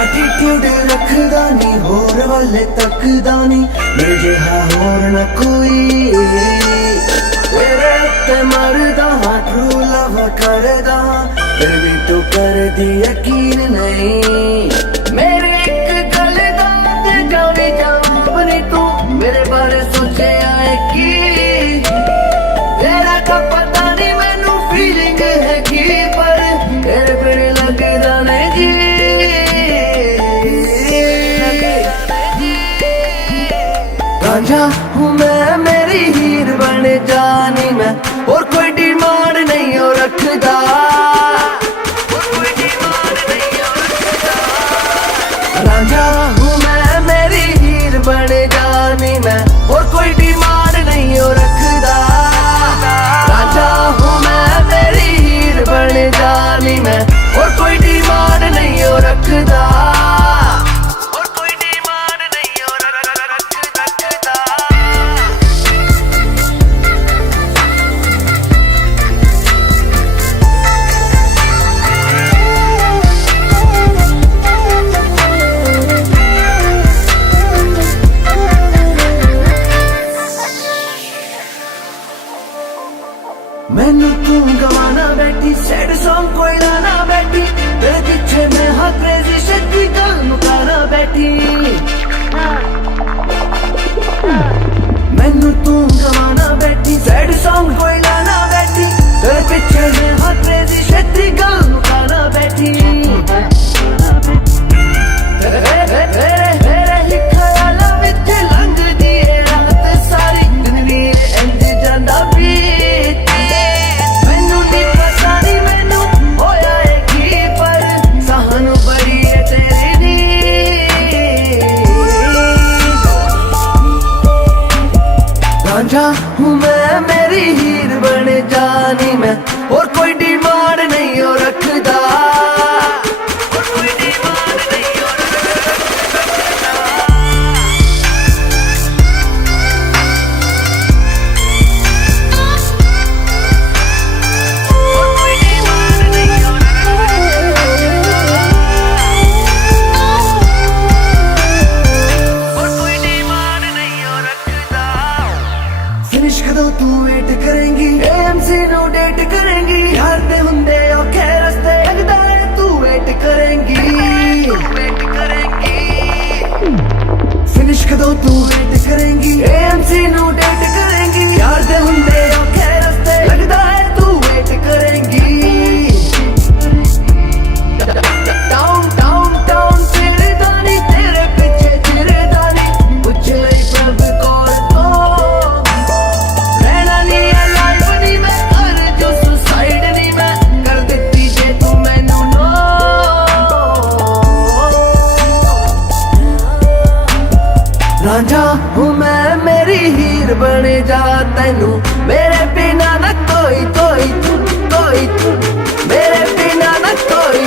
attitude रखदा नहीं होर वाले तकदा नहीं मेरे जिहा होर न कोई तेरे उत्ते मरदा हाँ ट्रू लव करदा फिर भी तू कर दी यकीन नहीं मेरे एक गल दा ते जाने जवाब नहीं तू मेरे बारे सोचे आए की तेरा का पता नहीं मैनू फीलिंग है की पर तेरे बिन लगदा नहीं जी रांझा हूँ मैं मेरी हीर बन जानी मैं और कोई डिमांड नहीं हो रखदा रांझा हूँ मैं मेरी हीर बन जानी मैं और कोई डिमांड नहीं हो रखदा रांझा हूँ मैं मेरी हीर बन जानी मैं और कोई डिमांड नहीं हो रखदा मैनू तू गवाना बैठी सैड सॉन्ग कोई लाना बैठी तेरे पीछे मैं हाँ क्रेजी शक्ति गल मुकाना बैठी मैनू तू गवाना बैठी सैड सॉन्ग कोई लाना बैठी तेरे पीछे मैं हाँ क्रेजी शक्ति गल मुकाना बैठी रांझा हूँ मैं मेरी हीर बन जानी मैं और कोई डिमांड नहीं हो रखदा कदों तू वेट करेंगी एएमसी नो डेट करेंगी यार ते हुंदे औखे रस्ते लगदा है तू वेट करेंगी फिनिश कदों तू वेट करेंगी एएमसी नो डेट करेंगी यार ते हुंदे औखे रस्ते लगदा है तू वेट करेंगी डाउन डाउन डाउन तेरे दानी तेरे पीछे तेरे दानी पूछ ले प्रभ कौर रांझा हूँ मैं मेरी हीर बने जा तैनू मेरे बिना न कोई मेरे बिना न कोई